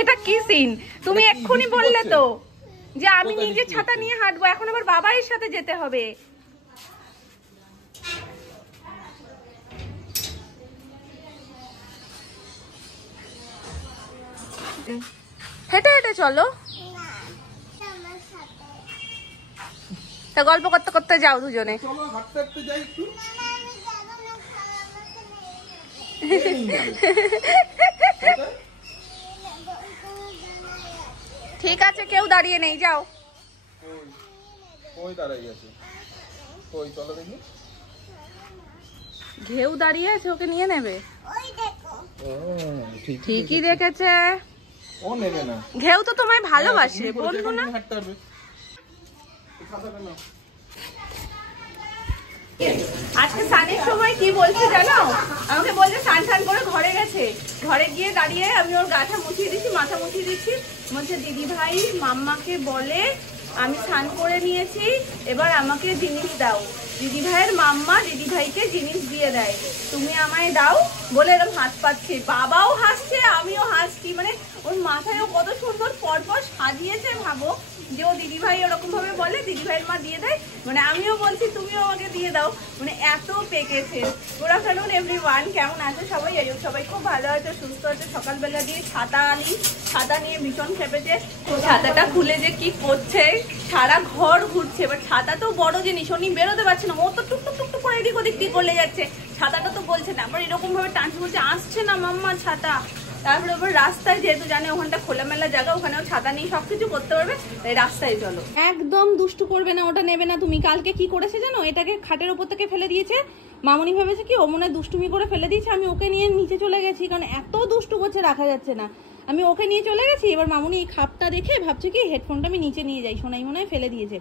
এটা কি সিন? তুমি এক্ষুনি বললে তো যে আমি নিজে ছাতা নিয়ে হাঁটবো, এখন আবার বাবার সাথে যেতে হবে। হেঁটে হেঁটে চলো। তা গল্প করতে করতে যাও দুজনে। ঠিক আছে, কেউ দাঁড়িয়ে নেই, যাও। ঘেউ দাঁড়িয়ে আছে, ওকে নিয়ে নেবে। ঠিকই দেখেছে, ও নেবে না। ঘেউ তো তোমায় ভালোবাসে, বন্ধু না? আজকে স্নানের সময় কি বলছে জানো? আমাকে বলছে স্নান টান করে ঘরে গেছে, ঘরে গিয়ে দাঁড়িয়ে আমি ওর গাটা মুছিয়ে দিচ্ছি, মাথা মুছিয়ে দিচ্ছি। বলছে দিদি ভাই মাম্মাকে বলে আমি স্নান করে নিয়েছি, এবার আমাকে জিনিস দাও। দিদি ভাইয়ের মাম্মা দিদি ভাইকে জিনিস দিয়ে দেয়, তুমি আমায় দাও বলে এরকম হাত পাচ্ছে। বাবাও হাসছে, আমিও হাসছি। মানে ওর মাথায়ও কত সুন্দর পরপর সাজিয়েছে, ভাবো যে ও দিদি ভাই ওরকম ভাবে বলে দিদি ভাইয়ের মা দিয়ে দেয়, মানে আমিও বলছি তুমিও আমাকে দিয়ে দাও, মানে এত পেকেছে। গুড আফটারনুন এভরিওয়ান, কেমন আছো সবাই? সবাই খুব ভালো আছে, সুস্থ আছে। সকালবেলা দিয়ে ছাতা নিয়ে ভীষণ খেপেছে। ছাতাটা খুলে যে কি করছে, সারা ঘর ঘুরছে। এবার ছাতা তো বড় জিনিস, উনি বেরোতে পারছে না, ও তো টুকটুক টুকটুক করে এদিক ওদিক কি করলে যাচ্ছে। ছাতাটা তো বলছে না, আবার এরকম ভাবে টানছে, বলছে আসছে না মাম্মা ছাতা। তারপরে ওপর রাস্তায় যেহেতু জানে ওখানটা খোলামেলা জায়গা, ওখানেও ছাতা নিয়ে সবকিছু করতে পারবে, তাই রাস্তায় চলো। একদম দুষ্টু করবে না, ওটা নেবে না তুমি। কালকে কি করেছে জানো? এটাকে খাটের উপর থেকে ফেলে দিয়েছে। মামনি ভেবেছে কি ও মনে হয় দুষ্টুমি করে ফেলে দিয়েছে, আমি ওকে নিয়ে নিচে চলে গেছি, কারণ এত দুষ্টু করছে রাখা যাচ্ছে না। আমি ওকে নিয়ে চলে গেছি। এবার মামনি এই খাপটা দেখে ভাবছে কি হেডফোনটা আমি নিচে নিয়ে যাই, সোনাই মনে হয় ফেলে দিয়েছে।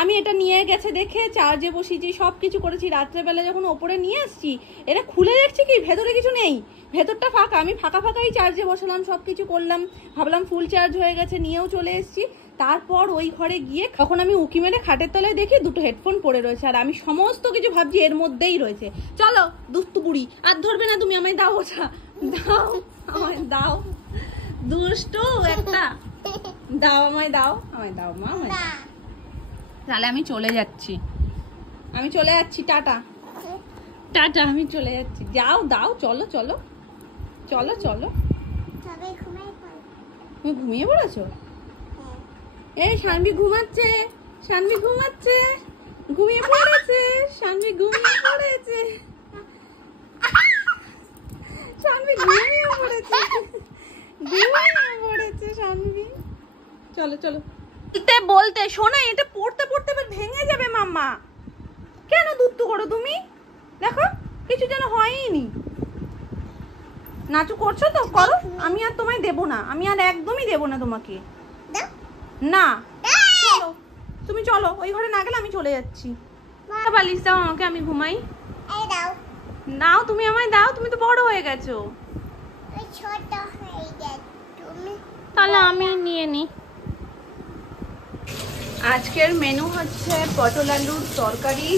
আমি এটা নিয়ে গেছে দেখে চার্জে বসিয়েছি, সব কিছু করেছি। রাত্রেবেলা যখন ওপরে নিয়ে আসছি, এটা খুলে দেখছি কি ভেতরে কিছু নেই, ভেতরটা ফাঁকা। আমি ফাঁকাই চার্জে বসালাম, সব কিছু করলাম, ভাবলাম ফুল চার্জ হয়ে গেছে, নিয়েও চলে এসেছি। তারপর ওই ঘরে গিয়ে তখন আমি উকি মেরে খাটের তলায় দেখি দুটো হেডফোন পড়ে রয়েছে, আর আমি সমস্ত কিছু ভাবছি এর মধ্যেই রয়েছে। চলো দুষ্টু বুড়ি, আর ধরবে না তুমি, আমায় দাও ওটা, দাও আমায় দাও, দুষ্টু একটা, দাও আমায় দাও, আমায় দাও মা, আমায় দাও। তাহলে আমি চলে যাচ্ছি, টাটা টাটা, আমি চলে যাচ্ছি। যাও দাও, চলো চলো চলো চলো। তুমি ঘুমিয়ে পড়েছো? এই শানভি ঘুমাচ্ছে, শানভি ঘুমাচ্ছে, ঘুমিয়ে পড়েছে, শানভি ঘুমিয়ে পড়েছে, শানভি ঘুমিয়ে পড়েছে, ঘুমিয়ে পড়েছে শানভি। চলো চলো। বলতে শোনা, এটা পড়তে পড়তে এবার ভেঙে যাবে মাম্মা। কেন দুত্তু করো তুমি? দেখো কিছু যেন হয়নি। নাচু করছো তো করো, আমি আর তোমায় দেবো না, আমি আর একদমই দেবো না তোমাকে। না চলো, তুমি চলো, ওই ঘরে না গেলে আমি চলে যাচ্ছি। বালিশ দাও আমাকে, আমি ঘুমাই। নাও তুমি আমায় দাও, তুমি তো বড় হয়ে গেছো। তাহলে আমি নিয়ে নি। আজকের মেনু হচ্ছে পটল আলুর তরকারি,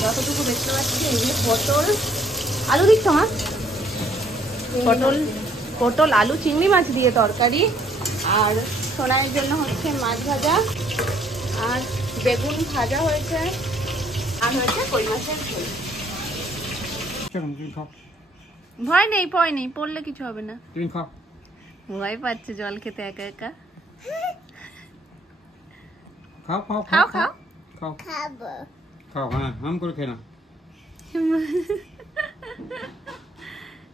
যতটুকু দেখতে পাচ্ছি এই যে পটল আলু দিচ্ছ মা, পটল আলু চিংড়ি মাছ দিয়ে তরকারি, আর সোনাইয়ের জন্য হচ্ছে মাছ ভাজা, আর বেগুন ভাজা হয়েছে, আর হয়েছে কই মাছের ঝোল। ভয় নেই পড়লে কিছু হবে না। ভয় পাচ্ছে জল খেতে একা একা। খাও খাও খাও খাও খাও খাবো, খাও, হ্যাঁ হাম করে খেয়ে নাও।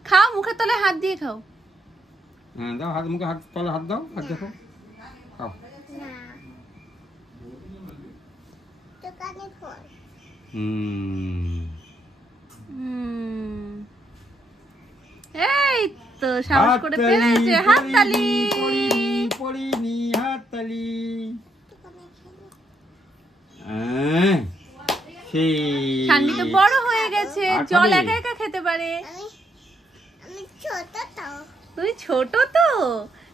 খাও, মুখের তলায় হাত দিয়ে খাও। হ্যাঁ দাও, হাত মুখে, হাত তলে হাত দাও, হাত দেখো, খাও। এই তো সাহস করে পেরেছে, হাততালি। পড়িনি হাততালি। শানভি তো বড় হয়ে গেছে, জল একা একা খেতে পারে। তুমি ছোট তো,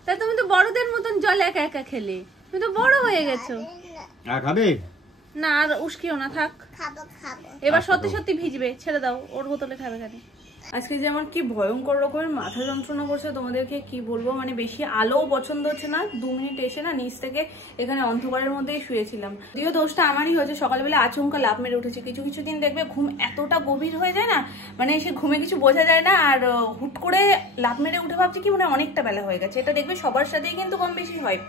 তা তুমি তো বড়দের মতন জল একা একা খেলে, তুমি তো বড় হয়ে গেছো। খাবে না আর উস্কিও না, থাক। এবার সত্যি সত্যি ভিজবে, ছেড়ে দাও, ওর বোতলে খাবে কেন? আজকে যে আমার কি ভয়ঙ্কর রকমের মাথা যন্ত্রণা করছে তোমাদেরকে কি বলবো, মানে বেশি আলো পছন্দ হচ্ছে না। 2 মিনিট এসে না নিচ থেকে এখানে অন্ধকারের মধ্যেই শুয়েছিলাম। যদিও দোষটা আমারই হয়েছে, সকালবেলা আচমকা লাফ মেরে উঠেছি। কিছু কিছু দিন দেখবে ঘুম এতটা গভীর হয়ে যায় না, মানে সে ঘুমে কিছু বোঝা যায় না, আর হুট করে লাফ মেরে উঠে ভাবছি কি মানে অনেকটা বেলা হয়ে গেছে। এটা দেখবে সবার সাথেই কিন্তু কম বেশি হয়।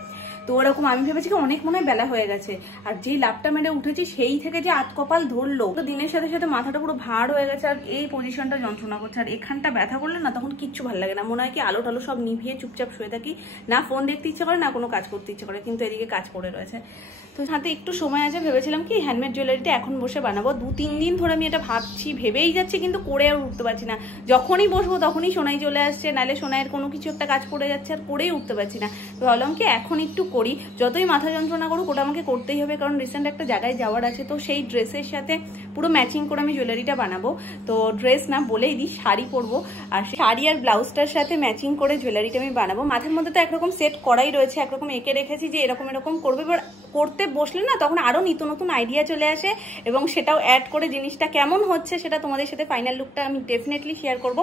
তো ওরকম আমি ভেবেছি কি অনেক মনে হয় বেলা হয়ে গেছে, আর যেই লাফটা মেরে উঠেছি সেই থেকে যে আত কপাল ধরলো, তো দিনের সাথে সাথে মাথাটা পুরো ভার হয়ে গেছে, আর এই পজিশনটা যন্ত্রণা করছে। আর এখানটা ব্যথা করলে না তখন কিচ্ছু ভালো লাগে না, মনে হয় কি আলো টালো সব নিভিয়ে চুপচাপ শুয়ে থাকি, না ফোন দেখতে ইচ্ছে করে না কোনো কাজ করতে ইচ্ছে করে, কিন্তু এদিকে কাজ পড়ে রয়েছে। তো হাতে একটু সময় আছে, ভেবেছিলাম কি হ্যান্ডমেড জুয়েলারিটা এখন বসে বানাবো। 2-3 দিন ধরে আমি এটা ভাবছি, ভেবেই যাচ্ছি, কিন্তু করে আর উঠতে পারছি না। যখনই বসবো তখনই সোনাই চলে আসছে, নাহলে সোনাইয়ের কোনো কিছু একটা কাজ পড়ে যাচ্ছে, আর করেই উঠতে পারছি না। তো ভাবলাম কি এখন একটু করি, যতই মাথা যন্ত্রণা করুক ওটা আমাকে করতেই হবে, কারণ রিসেন্ট একটা জায়গায় যাওয়ার আছে। তো সেই ড্রেসের সাথে পুরো ম্যাচিং করে আমি জুয়েলারিটা বানাবো। তো ড্রেস না বলেই দিই, শাড়ি পরবো, আর শাড়ি আর ব্লাউজটার সাথে ম্যাচিং করে জুয়েলারিটা আমি বানাবো। মাথার মধ্যে তো একরকম সেট করাই রয়েছে, একরকম এঁকে রেখেছি যে এরকম এরকম করবে। এবার করতে বসলে না তখন আরো নিত্য নতুন আইডিয়া চলে আসে, এবং সেটাও অ্যাড করে জিনিসটা কেমন হচ্ছে সেটা তোমাদের সাথে ফাইনাল লুকটা আমি ডেফিনেটলি শেয়ার করব।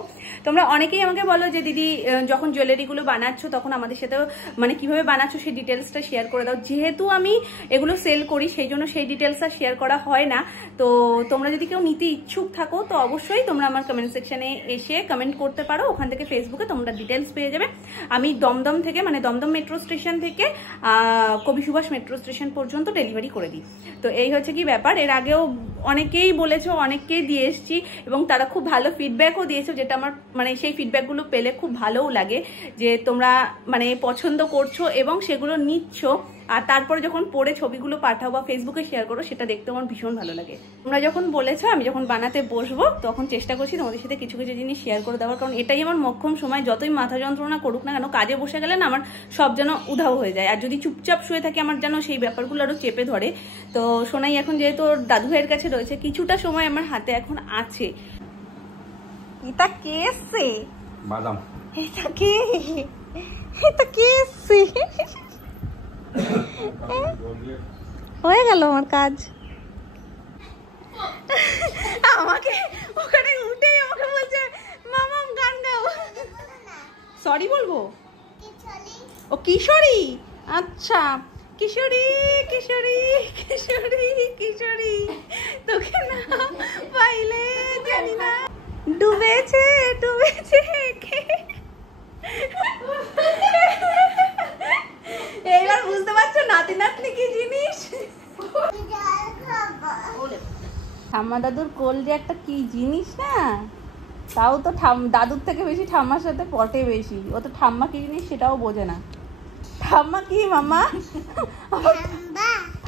তোমরা অনেকেই আমাকে বলো যে দিদি যখন জুয়েলারিগুলো বানাচ্ছ তখন আমাদের সাথেও মানে কিভাবে বানাচ্ছ সেই ডিটেলসটা শেয়ার করে দাও। যেহেতু আমি এগুলো সেল করি সেই জন্য সেই ডিটেলসটা শেয়ার করা হয় না। তো তোমরা যদি কেউ নিতে ইচ্ছুক থাকো তো অবশ্যই তোমরা আমার কমেন্ট সেকশনে এসে কমেন্ট করতে পারো, ওখান থেকে ফেসবুকে তোমরা ডিটেলস পেয়ে যাবে। আমি দমদম থেকে মানে দমদম মেট্রো স্টেশন থেকে কবি সুভাষ মেট্রো স্টেশন পর্যন্ত ডেলিভারি করে দিই। তো এই হচ্ছে কি ব্যাপার। এর আগেও অনেকেই বলেছো, অনেককেই দিয়ে এসছি, এবং তারা খুব ভালো ফিডব্যাকও দিয়েছো, যেটা আমার মানে সেই ফিডব্যাকগুলো পেলে খুব ভালোও লাগে যে তোমরা মানে পছন্দ করছো এবং সেগুলো নিচ্ছ, আর তারপরে যখন পরে ছবিগুলো পাঠাও বা ফেসবুকে শেয়ার করো সেটা দেখতে আমার ভীষণ ভালো লাগে। তোমরা যখন বলেছো আমি যখন বানাতে বসবো তখন চেষ্টা করছি তোমাদের সাথে কিছু কিছু জিনিস শেয়ার করে দেওয়ার, কারণ এটাই আমার মোক্ষম সময়। যতই মাথা যন্ত্রণা করুক না কেন, কাজে বসে গেলে না আমার সব যেন উধাও হয়ে যায়, আর যদি চুপচাপ শুয়ে থাকি আমার যেন সেই ব্যাপারগুলো আরো চেপে ধরে। তো সোনাই এখন যেহেতু ওর দাদু ভাইয়ের কাছে রয়েছে, কিছুটা সময় আমার হাতে এখন আছে। এটা কে এসছে? বাদাম। এটা কে? এটা কে এসছে? হয়ে গেল আমার কাজ। আমাকে ওখানে উঠেই আমাকে বলছে মামাম গান গাও। সরি বলবো? ও কিশোরী, আচ্ছা কিশোরী কিশোরী কিশোরী কিশোরী, তোকে না পাইলে জানি না ডুবেছে ডুবেছে। এইবার বুঝতে পারছো নাতি নাতনি কি জিনিস? ঠাম্মা দাদুর কোল যে একটা কি জিনিস না, তাও তো দাদুর থেকে বেশি ঠাম্মার সাথে পটে বেশি। ও তো ঠাম্মা কি জিনিস সেটাও বোঝে না। ঠাম্মা কি মামা?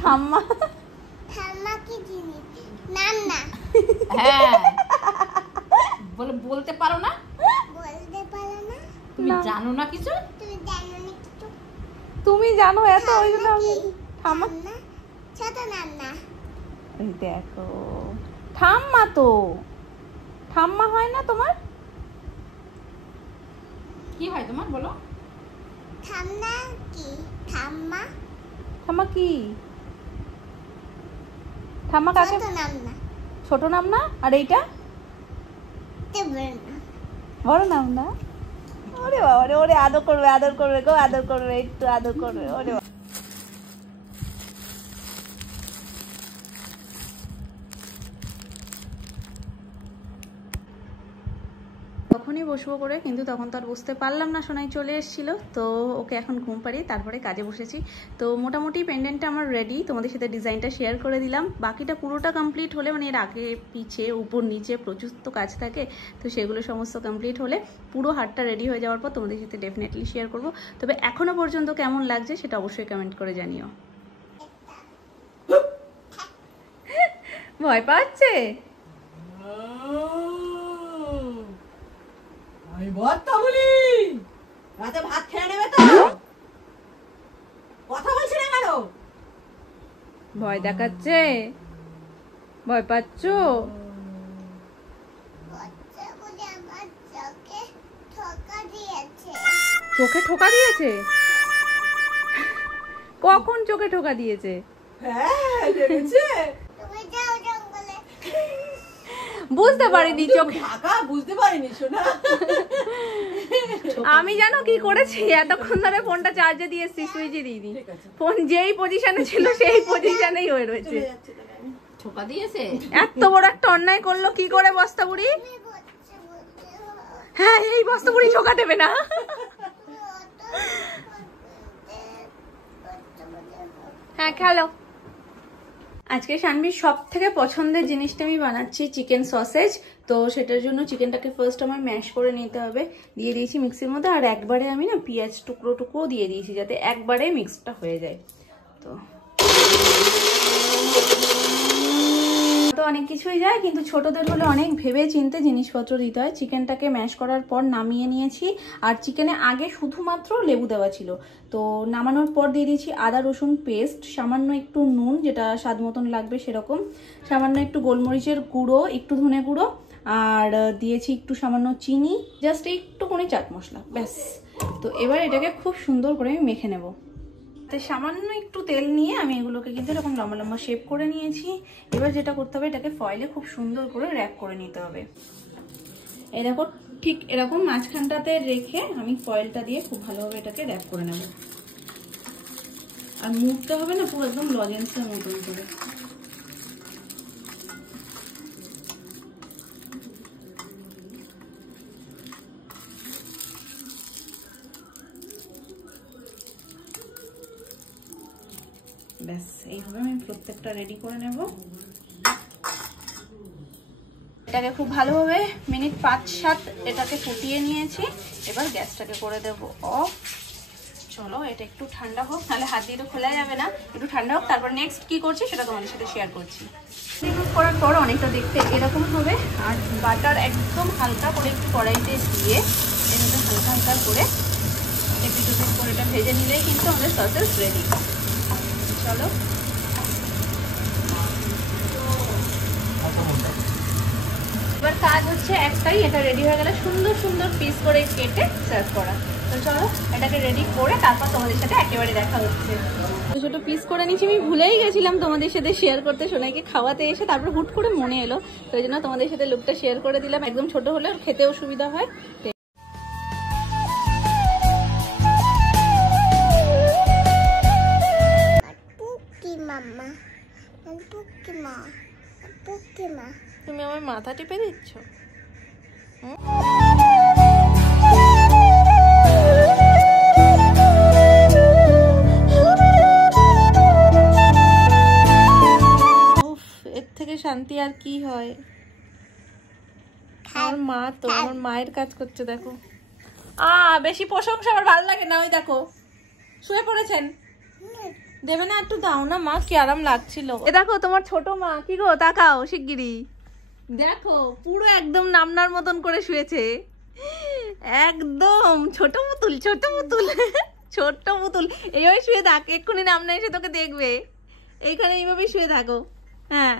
ঠাম্মা ঠাম্মা কি জিনিস? নান্না। হ্যাঁ বলতে পারো না? বলতে পারো না? তুমি জানো না কিছু? তুমি জানো না কিছু? তুমি জানো এত, ওই জন্য আমি ঠাম্মা। ছোট নান্না। এই দেখো ঠাম্মা, তো ঠাম্মা হয় না তোমার? কি হয় তোমার বলো? ঠাম্মা কি? ঠাম্মা ঠাম্মা কি? ঠাম্মা কাকে? ছোট নান্না। ছোট নাম না? আর এইটা বড় নাম না? ওরে বাবা রে, ওরে আদর করবে আদর করবে গো, আদর করবে, একটু আদর করবে। ওরে তখনই বসবো করে, কিন্তু তখন তো আর বুঝতে পারলাম না, সোনাই চলে এসেছিল। তো ওকে এখন ঘুম পাড়িয়ে তারপরে কাজে বসেছি। তো মোটামুটি পেন্ডেন্টটা আমার রেডি, তোমাদের সাথে ডিজাইনটা শেয়ার করে দিলাম। বাকিটা পুরোটা কমপ্লিট হলে, মানে এর আগে পিছে উপর নিচে প্রচুর তো কাজ থাকে, তো সেগুলো সমস্ত কমপ্লিট হলে পুরো হারটা রেডি হয়ে যাওয়ার পর তোমাদের সাথে ডেফিনেটলি শেয়ার করব। তবে এখনো পর্যন্ত কেমন লাগছে সেটা অবশ্যই কমেন্ট করে জানিও। ভয় পাচ্ছে? আমি বলতে বলি রাতে ভাত খেয়ে নেবে তো, কথা বলছি না কেন? ভয় দেখাচ্ছে? ভয় পাচ্ছ? চোখে ঠোকা দিয়েছে? কখন চোখে ঠোকা দিয়েছে? হ্যাঁ দেখেছে। তুমি যাও জঙ্গলে। বুঝতে পারিনি চোখে। ঢাকা বুঝতে পারিনি শোনা। আমি জানো কি করেছি, এতক্ষণ ধরে ফোনটা চার্জে দিয়ে এসছি, সুইচে দিইনি। ঠিক আছে। ফোন যেই পজিশনে ছিল সেই পজিশনেই হয়ে রয়েছে। চলে যাচ্ছে তাহলে আমি। ছোকা দিয়েছে। এত বড় একটা অন্যায় করলো কি করে বস্তা বুড়ি? হ্যাঁ, এই বস্তা বুড়ি চোখা দেবে না। হ্যাঁ, খেলো। আজকে শানভির সব থেকে পছন্দের জিনিসটা আমি বানাচ্ছি চিকেন সসেজ। তো সেটার জন্য চিকেনটাকে ফার্স্ট আমার ম্যাশ করে নিতে হবে। দিয়ে দিয়েছি মিক্সির মধ্যে, আর একবারে আমি না পেঁয়াজ টুকরো টুকরো দিয়ে দিয়েছি যাতে একবারে মিক্সটা হয়ে যায়। তো অনেক কিছুই যায়, কিন্তু ছোটদের হলে অনেক ভেবে চিন্তে জিনিসপত্র দিতে হয়। চিকেনটাকে ম্যাশ করার পর নামিয়ে নিয়েছি, আর চিকেনে আগে শুধুমাত্র লেবু দেওয়া ছিল। তো নামানোর পর দিয়ে দিয়েছি আদা রসুন পেস্ট, সামান্য একটু নুন যেটা স্বাদ মতন লাগবে সেরকম, সামান্য একটু গোলমরিচের গুঁড়ো, একটু ধনে গুঁড়ো, আর দিয়েছি একটু সামান্য চিনি, জাস্ট একটুখানি চাট মশলা, ব্যাস। তো এবার এটাকে খুব সুন্দর করে আমি মেখে নেব। সামান্য একটু তেল নিয়ে আমি এগুলোকে কিন্তু এরকম লম্বা লম্বা শেপ করে নিয়েছি। এবার যেটা করতে হবে, এটাকে ফয়েলে খুব সুন্দর করে র্যাপ করে নিতে হবে। এই দেখো, ঠিক এরকম মাঝখানটাতে রেখে আমি ফয়েলটা দিয়ে খুব ভালোভাবে এটাকে র্যাপ করে নেব। আর মুখটা হবে না পুরো একদম লজেন্সের মতন করে। ব্যাস, এইভাবে আমি প্রত্যেকটা রেডি করে নেব। এটাকে খুব ভালোভাবে মিনিট 5-7 এটাকে ফুটিয়ে নিয়েছি। এবার গ্যাসটাকে করে দেব অফ। চলো এটা একটু ঠান্ডা হোক, নাহলে হাত দিয়ে তো খোলা যাবে না। একটু ঠান্ডা হোক, তারপর নেক্সট কি করছি সেটা তোমাদের সাথে শেয়ার করছি। ইউজ করার পর অনেকটা দেখতে এরকম হবে। আর বাটার একদম হালকা করে একটু কড়াইতে দিয়ে এভাবে হালকা হালকা করে একটু করে এটা ভেজে নিলেই কিন্তু আমাদের সসেস রেডি। চলো, এবার কাজ হচ্ছে একটাই, এটা রেডি হয়ে গেলে সুন্দর সুন্দর পিস করে কেটে সার্ভ করা। তো চলো এটাকে রেডি করে তারপর তোমাদের সাথে একেবারে দেখা হচ্ছে। ছোট পিস করে নিয়েছি, আমি ভুলেই গেছিলাম তোমাদের সাথে শেয়ার করতে। সোনাইকে খাওয়াতে এসে তারপর হুট করে মনে এলো, তো এই জন্য তোমাদের সাথে লুকটা শেয়ার করে দিলাম। একদম ছোট হলে খেতেও সুবিধা হয়। তুমি আমার মাথা টিপে দিচ্ছ? এর থেকে শান্তি আর কি হয়? আমার মা তো আমার মায়ের কাজ করছে, দেখো। বেশি প্রশংসা আমার ভালো লাগে না। ওই দেখো শুয়ে পড়েছেন, দেবে না? একটু দাও না মা, কি আরাম লাগছিল। এ দেখো তোমার ছোট মা, কি গো তাকাও শিগগিরি, দেখো পুরো একদম নামনার মতন করে শুয়েছে। একদম ছোট পুতুল, ছোট পুতুল, ছোট্ট পুতুল। এইভাবে শুয়ে থাক, এক্ষুনি নামনা এসে তোকে দেখবে। এইখানে এইভাবেই শুয়ে থাকো। হ্যাঁ,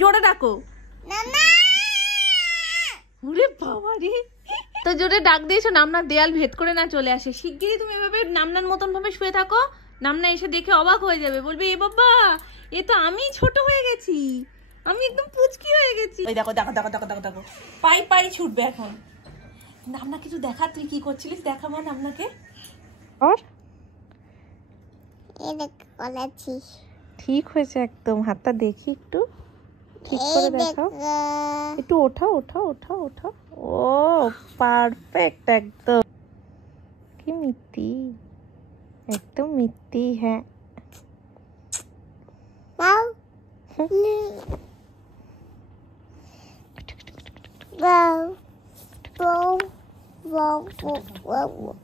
জোরে ডাকো। ওরে বাবা রে, তো জোরে ডাক দিয়েছো, নামনা দেয়াল ভেদ করে না চলে আসে। শিগগিরই তুমি এভাবে নামনার মতন ভাবে শুয়ে থাকো, নামনা এসে দেখে অবাক হয়ে যাবে, বলবে এ বাবা, এ তো আমি ছোট হয়ে গেছি, আমি একদম পুচকি হয়ে গেছি। ওই দেখো দেখো দেখো দেখো দেখো দেখো, পাই পাই ছুটবে এখন। নামনা কিছু দেখা, তুই কি করছিলিস দেখাবো নামনাকে। ঠিক হয়েছে একদম, হাতটা দেখি একটু ঠিক করে দেখাও, একটু ওঠাও ওঠাও ওঠাও ওঠাও। ও পারফেক্ট একদম, কি মিত্তি, একদম মিত্তি। হ্যাঁ Wow.